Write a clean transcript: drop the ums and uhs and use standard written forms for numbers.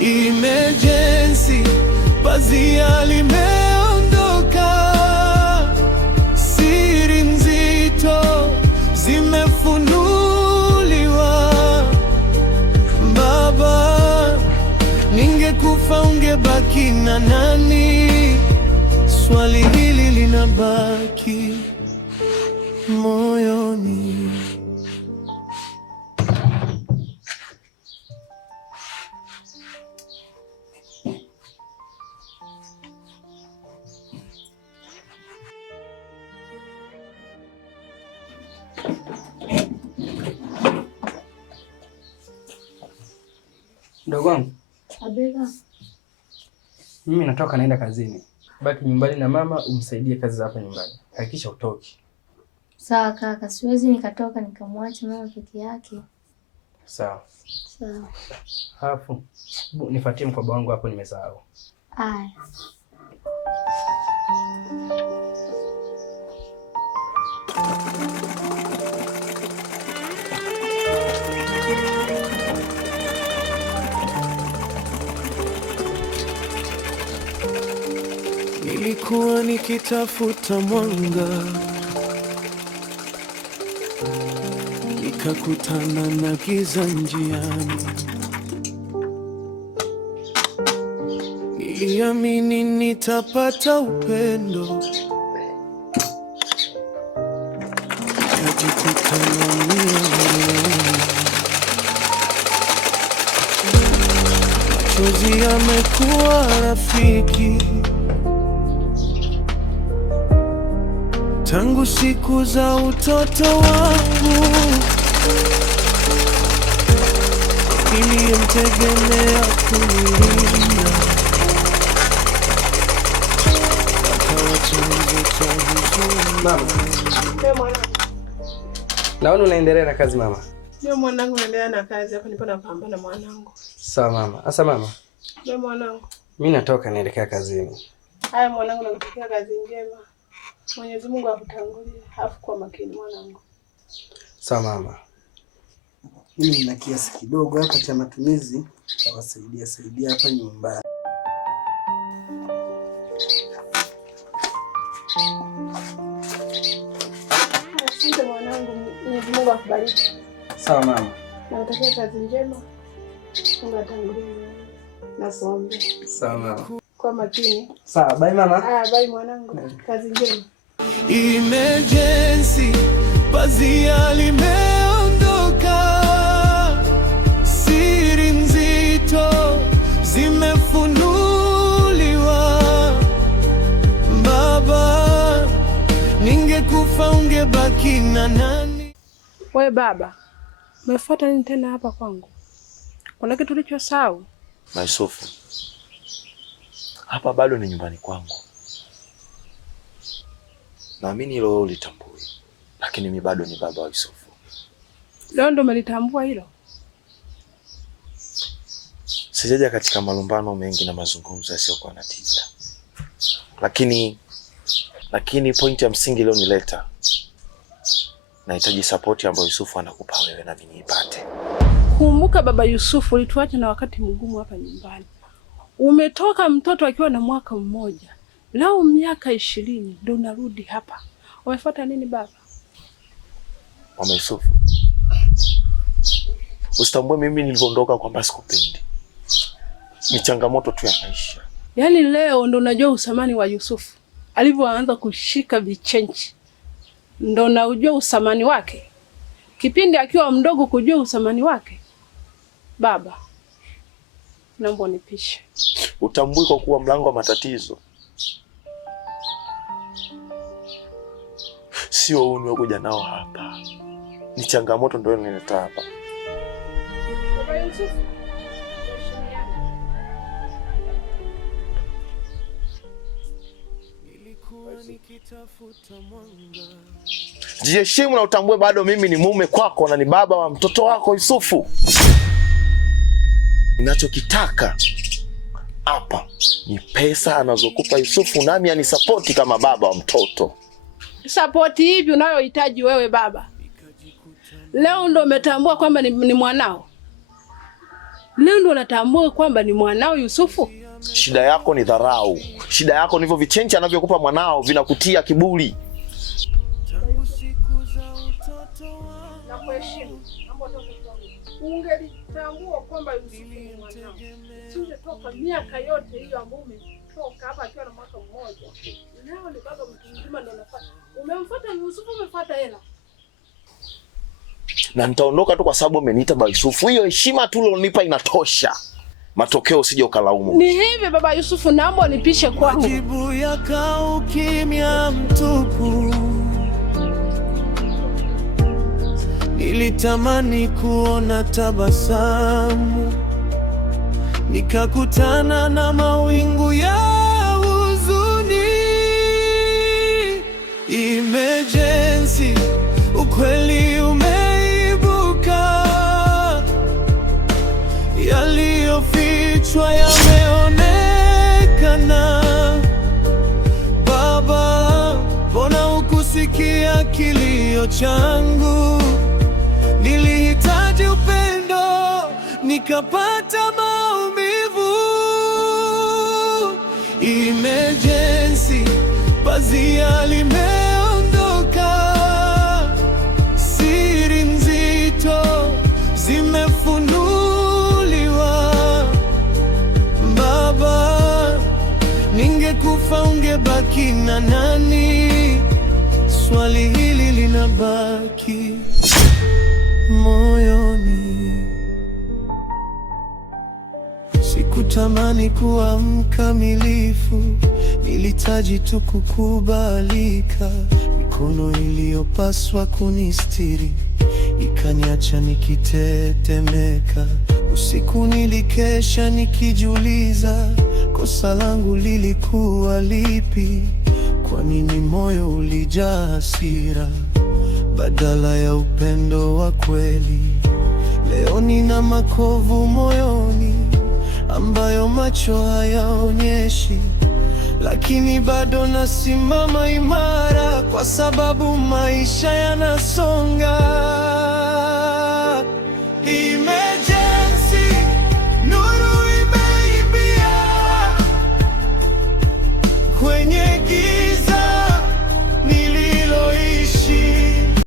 Emergency, pazia limeondoka, siri nzito zimefunuliwa. Baba, ningekufa ungebaki na nani? Swali hili linabaki moyoni. Mdogo wangu. Abega. Mimi natoka naenda kazini. Baki nyumbani na mama umsaidie kazi za hapa nyumbani. Hakikisha utoki. Sawa kaka, siwezi nikatoka nikamwacha mama peke yake. Sawa. Sawa. Hapo nifuatie mkoba wangu hapo nimesahau. Aya. Nilikuwa nikitafuta mwanga, nikakutana na giza njiani. Niliamini nitapata upendo, nikajikuta naumia moyoni. Machozi yamekuwa rafiki tangu siku za utoto wangu, niliyemtegemea kunilinda, akawa chanzo cha huzuni. Mama. Naona unaendelea na kazi mama. Ndio mwanangu, naendelea na kazi hapa, nipo napambana mwanangu. Sawa mama. Asa mama. Ndio mwanangu. Mimi natoka naelekea kazini. Haya mwanangu, nakutakia kazi njema. Mwenyezi Mungu akutangulie. Afu kwa makini mwanangu. Sawa mama. Mimi nina kiasi kidogo hapa cha matumizi, tawasaidia hapa nyumbani. Asante mwanangu, Mwenyezi Mungu akubariki. Sawa mama. Nakutakia kazi njema. Mungu atangulie na kuombe. Sawa mama. Kwa makini. Sawa, bye mama. Bye mwanangu. Kazi njema. Emergency, pazia limeondoka, siri nzito zimefunuliwa. Baba, ningekufa ungebaki na nani? Wewe baba, umefuata nini tena hapa kwangu? Kuna kitu ulichosahau? Yusufu, hapa bado ni nyumbani kwangu. Naamini hilo ulitambue, lakini mimi bado ni baba wa Yusufu. Leo ndo umelitambua hilo? Sijaja katika malumbano mengi na mazungumzo yasiyokuwa na tija. Lakini point ya msingi leo nileta. Nahitaji support ambayo Yusufu anakupa wewe na mimi nipate. Kumbuka baba Yusufu, ulituacha na wakati mgumu hapa nyumbani. Umetoka mtoto akiwa na mwaka mmoja. Leo miaka 20 ndio unarudi hapa. Umefuata nini baba? Mama Yusufu, usitambue mimi nilivyoondoka kwamba sikupendi. Ni changamoto tu ya maisha. Yaani leo ndo unajua usamani wa Yusufu. Alivyoanza kushika vichenchi, ndo unajua usamani wake. Kipindi akiwa mdogo kujua usamani wake. Baba, naomba unipishe. Utambui kwa kuwa mlango wa matatizo. Sio huu nimekuja nao hapa. Ni changamoto ndio nileta hapa. Baba Yusufu. Jiheshimu na utambue bado mimi ni mume kwako na ni baba wa mtoto wako Yusufu. Ninachokitaka hapa ni pesa anazokupa Yusufu, nami anisapoti kama baba wa mtoto. Sapoti hivi unayohitaji wewe baba? Leo ndo umetambua kwamba ni mwanao? Leo ndo natambua kwamba ni mwanao Yusufu. Shida yako ni dharau. Shida yako ni hivyo vichenchi anavyokupa mwanao vinakutia kiburi. Na kuheshimu. Ungelitambua kwamba Yusufu ni mwanao. Singetoka miaka yote hiyo ambayo umetoka hapa akiwa na mwaka mmoja. Leo ni baba mtu mzima ndo anafuata. Umemfuata Yusufu, umefuata hela. Na nitaondoka tu kwa sababu umeniita baba Yusufu. Hiyo heshima tu ulionipa inatosha. Matokeo usije ukalaumu. Ni hivi baba Yusufu, naomba unipishe kwangu. Majibu yakao kimya mtupu. Nilitamani kuona tabasamu, nikakutana na mawingu ya huzuni. Emergency, ukweli umeibuka, yaliyofichwa yameonekana. Baba, mbona hukusikia kilio changu? Nilihitaji upendo, nikapata maumivu. Emergency, pazia limeondoka, siri nzito zimefunuliwa. Baba, ningekufa ungebaki na nani? Swali hili linabaki moyoni. Sikutamani kuwa mkamilifu, nilihitaji tu kukubalika. Mikono iliyopaswa kunistiri ikaniacha nikitetemeka. Usiku nilikesha nikijiuliza, kosa langu lilikuwa lipi? Kwa nini moyo ulijaa hasira badala ya upendo wa kweli? Leo nina makovu moyoni ambayo macho hayaonyeshi, lakini bado nasimama imara kwa sababu maisha yanasonga.